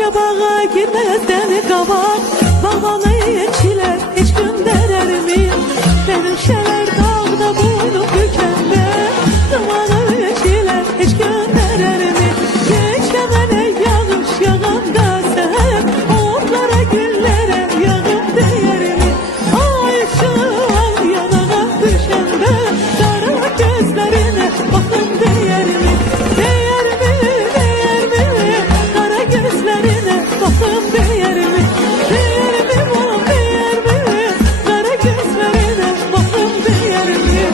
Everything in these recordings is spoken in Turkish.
Koca bağa girmezden kabak, bağlamayı çiler hiç gönderir mi? Benim şeler dağda boynu bükende, dumanı çiler hiç gönderir mi? Geçemene yağış yağanda sen, otlara güllere yağıp değer mi? Ay ışığı yanağa düşende, kara gözlerine bakın değer mi? Değer mi, değer mi? Kara gözlerine bakın değer mi? Değer mi, o değer mi? Kara gözlerine bakın değer mi?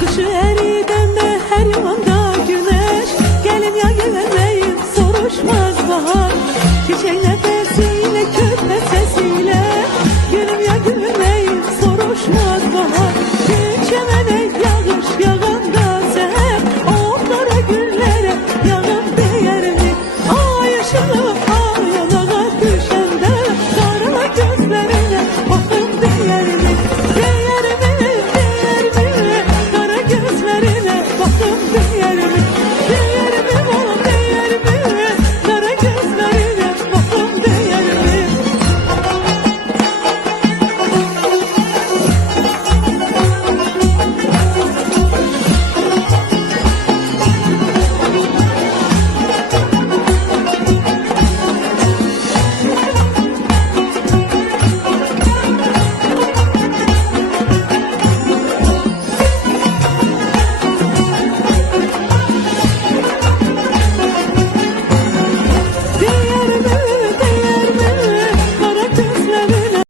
Kışı eridende her yanda güneş, gelin ya gelmeyin soruşmaz bahar. Çiçek nefesiyle köpek sesiyle, gülüm ya gülmeyin soruşmaz bahar.